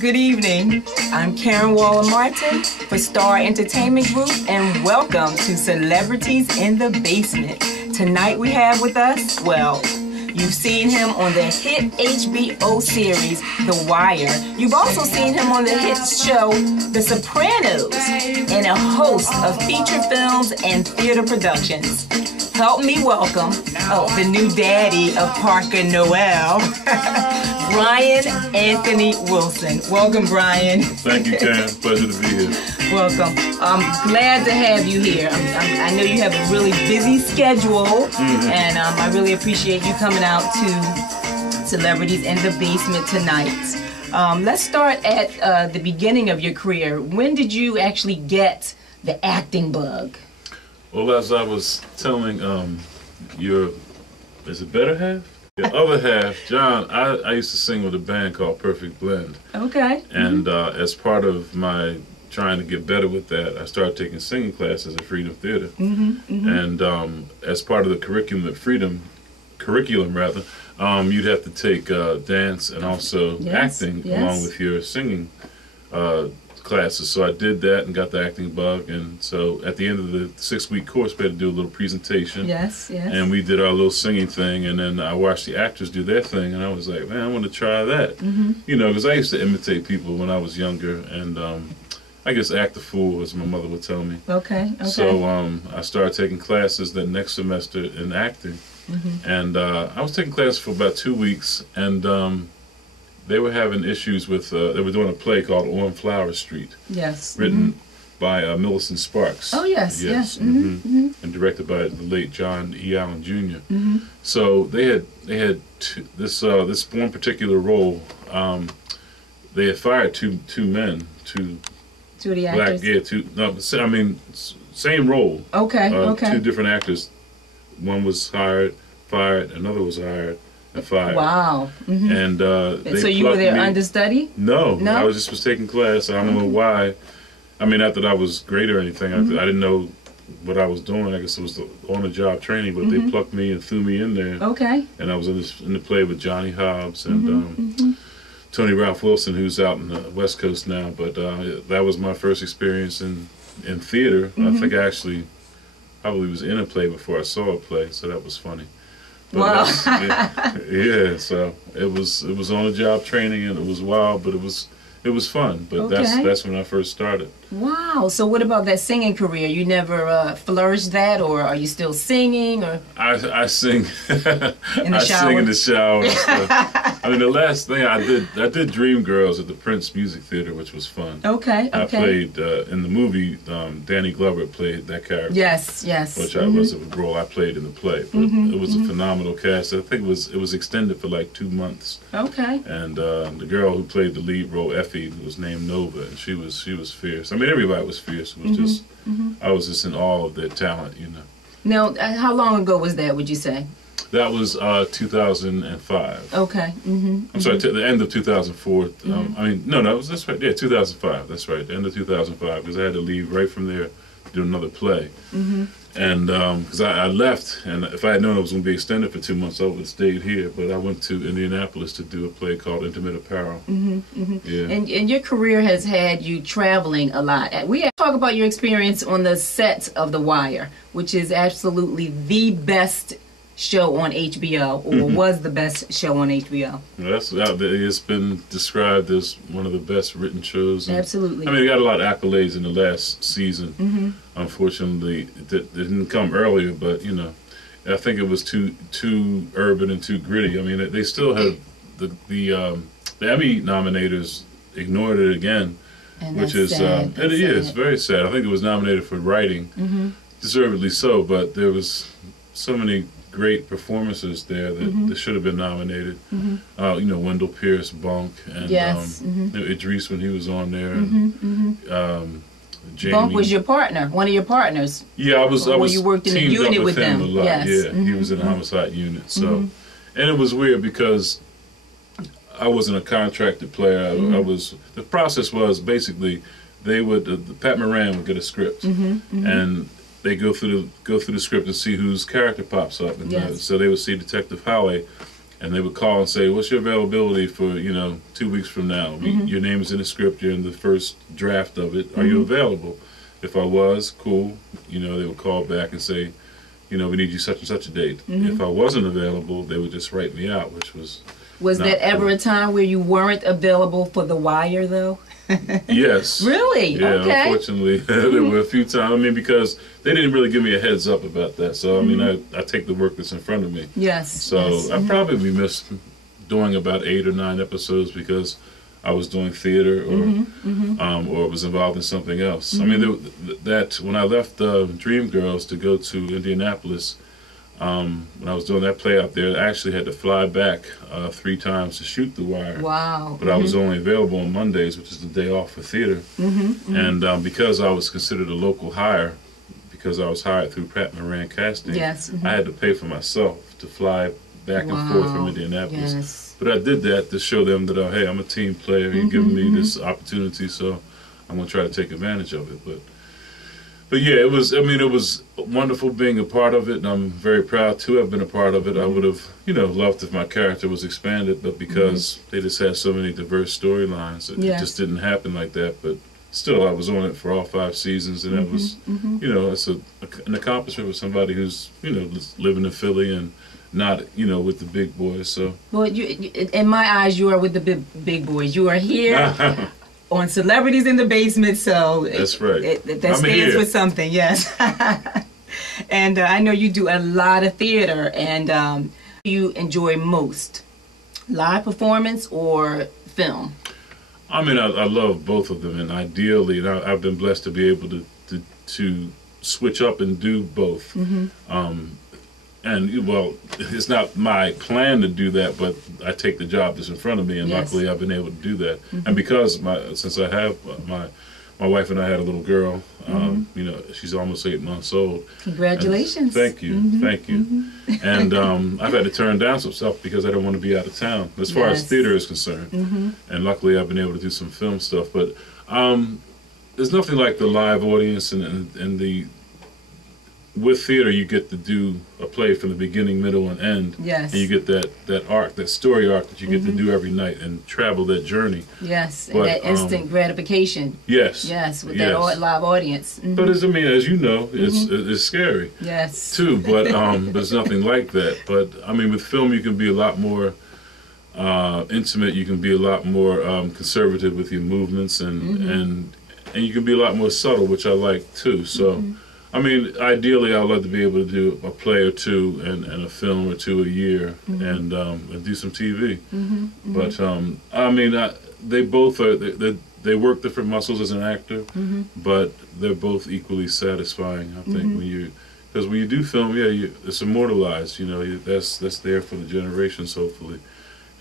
good evening. I'm Karen Waller-Martin for Starr Entertainment Group, and welcome to Celebrities in the Basement. Tonight we have with us, well, you've seen him on the hit HBO series, The Wire. You've also seen him on the hit show, The Sopranos, and a host of feature films and theater productions. Help me welcome, the new daddy of Parker Noel, Brian Anthony Wilson. Welcome, Brian. Thank you, Karen. Pleasure to be here. Welcome. I'm glad to have you here. I know you have a really busy schedule, and I really appreciate you coming out to Celebrities in the Basement tonight. Let's start at the beginning of your career. When did you actually get the acting bug? Well, as I was telling is it better half? The other half, John, I used to sing with a band called Perfect Blend. Okay. And as part of my trying to get better with that, I started taking singing classes at Freedom Theater. And as part of the curriculum at Freedom, you'd have to take dance and also acting along with your singing classes. So I did that and got the acting bug, and so at the end of the 6-week course we had to do a little presentation. And we did our little singing thing, and then I watched the actors do their thing, and I was like, man, I want to try that. You know, because I used to imitate people when I was younger, and I guess act a fool, as my mother would tell me. So I started taking classes that next semester in acting, and I was taking classes for about 2 weeks, and they were having issues with, they were doing a play called On Flower Street. Written by Millicent Sparks. And directed by the late John E. Allen Jr. So they had this one particular role. They had fired two men, two of the black, actors? I mean, same role. Two different actors. One was hired, fired, another was hired, and fired. Wow. And so you were their understudy? No, I was taking class. I don't know why. I mean, not that I was great or anything. I didn't know what I was doing. I guess it was on-the-job training, but they plucked me and threw me in there. And I was in the play with Johnny Hobbs and Tony Ralph Wilson, who's out in the West Coast now. But that was my first experience in theater. I think I actually probably was in a play before I saw a play, so that was funny. But wow. So it was on the job training, and it was wild, but it was fun. But that's when I first started. Wow. So what about that singing career? You never flourished that, or are you still singing? Or I sing in the shower? Sing in the shower and stuff. I mean, the last thing I did Dreamgirls at the Prince Music Theater, which was fun. I played in the movie. Danny Glover played that character. Yes. Which was a role I played in the play. But it was a phenomenal cast. I think it was extended for like 2 months. And the girl who played the lead role, Effie, was named Nova, and she was fierce. I mean, everybody was fierce. It was just I was just in awe of their talent, you know. Now, how long ago was that, would you say? That was 2005. I'm sorry, the end of 2004. I mean, no, that's right. Yeah, 2005. That's right, the end of 2005, because I had to leave right from there to do another play. And because I left, and if I had known it was going to be extended for 2 months, I would have stayed here. But I went to Indianapolis to do a play called Intimate Apparel. And your career has had you traveling a lot. We have to talk about your experience on the set of The Wire, which is absolutely the best show on HBO, or was the best show on HBO. It's been described as one of the best written shows. Absolutely. I mean, it got a lot of accolades in the last season. Unfortunately, it didn't come earlier, but you know, I think it was too urban and too gritty. I mean, they still have the Emmy nominators ignored it again, which is sad. It is very sad. I think it was nominated for writing, deservedly so, but there was so many great performances there that should have been nominated. You know, Wendell Pierce, Bunk, and you know, Idris when he was on there. And, Jamie. Bunk was your partner, one of your partners. Yeah, I was. You worked in the unit with them. A lot. Yeah, he was in the homicide unit. So, and it was weird because I wasn't a contracted player. I was. The process was basically they would Pat Moran would get a script and they go through the script and see whose character pops up, and so they would see Detective Howley and they would call and say, "What's your availability for 2 weeks from now? Your name is in the script. You're in the first draft of it. Are you available?" If I was, cool. They would call back and say, "We need you such and such a date." If I wasn't available, they would just write me out, which was. Was there ever a time where you weren't available for The Wire, though? Yes. Really? Yeah, okay. Unfortunately, there were a few times. I mean, because they didn't really give me a heads up about that. So, I mean, I take the work that's in front of me. Yes. So, I probably missed doing about 8 or 9 episodes because I was doing theater or was involved in something else. I mean, when I left Dreamgirls to go to Indianapolis, when I was doing that play out there, I actually had to fly back 3 times to shoot The Wire. Wow. But I was only available on Mondays, which is the day off for theater. And because I was considered a local hire, because I was hired through Pratt Moran Casting, I had to pay for myself to fly back and forth from Indianapolis. Yes. But I did that to show them that, hey, I'm a team player. You're giving me this opportunity, so I'm going to try to take advantage of it. But yeah, it was wonderful being a part of it, and I'm very proud to have been a part of it. I would have, loved if my character was expanded, but because they just had so many diverse storylines, it just didn't happen like that. But still, I was on it for all 5 seasons, and that was, it's an accomplishment for somebody who's, living in Philly and not, with the big boys. So, well, in my eyes, you are with the big boys. You are here. On Celebrities in the Basement, so that's right. That stands for something, yes. And I know you do a lot of theater, and you enjoy most live performance or film? I mean, I love both of them, and ideally, I've been blessed to be able to switch up and do both. And, well, it's not my plan to do that, but I take the job that's in front of me, and luckily I've been able to do that. And because, since I have, my wife and I had a little girl, she's almost 8 months old. Congratulations. Thank you, thank you. And I've had to turn down some stuff because I don't want to be out of town, as far as theater is concerned. And luckily I've been able to do some film stuff. But there's nothing like the live audience and the... With theater, you get to do a play from the beginning, middle, and end. Yes. And you get that arc, that story arc that you get to do every night and travel that journey. Yes, and that instant gratification. Yes. Yes, with that live audience. But as you know, it's scary. Yes. Too, but there's nothing like that. But I mean, with film, you can be a lot more intimate. You can be a lot more conservative with your movements, and you can be a lot more subtle, which I like too. So. I mean, ideally, I'd love to be able to do a play or two and a film or two a year and do some TV. But I mean, they both are. They work different muscles as an actor, but they're both equally satisfying. I think because when you do film, it's immortalized. That's there for the generations, hopefully.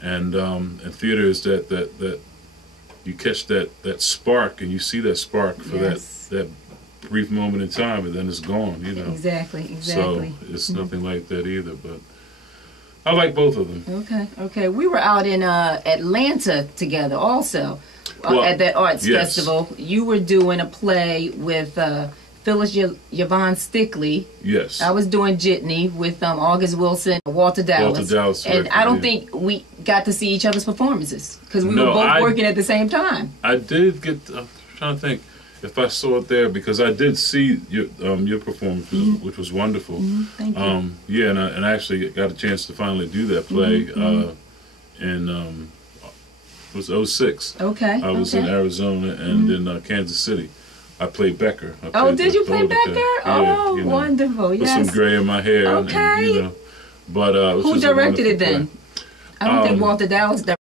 And theater is that you catch that spark, and you see that spark for that brief moment in time, and then it's gone. Exactly. So it's nothing like that either. But I like both of them. Okay. We were out in Atlanta together also at that arts festival. You were doing a play with Phyllis Yvonne Stickley. Yes. I was doing Jitney with August Wilson, Walter Dallas. And I don't think we got to see each other's performances because we were both working at the same time. I did get. I'm trying to think if I saw it there, because I did see your performance, which was wonderful. Thank you. And I actually got a chance to finally do that play in it was 06. Okay. I was in Arizona and in Kansas City. I played Becker. Did you play Becker? Yeah, wonderful. With some gray in my hair. Okay. And, but who directed it then? I don't think Walter Dallas directed.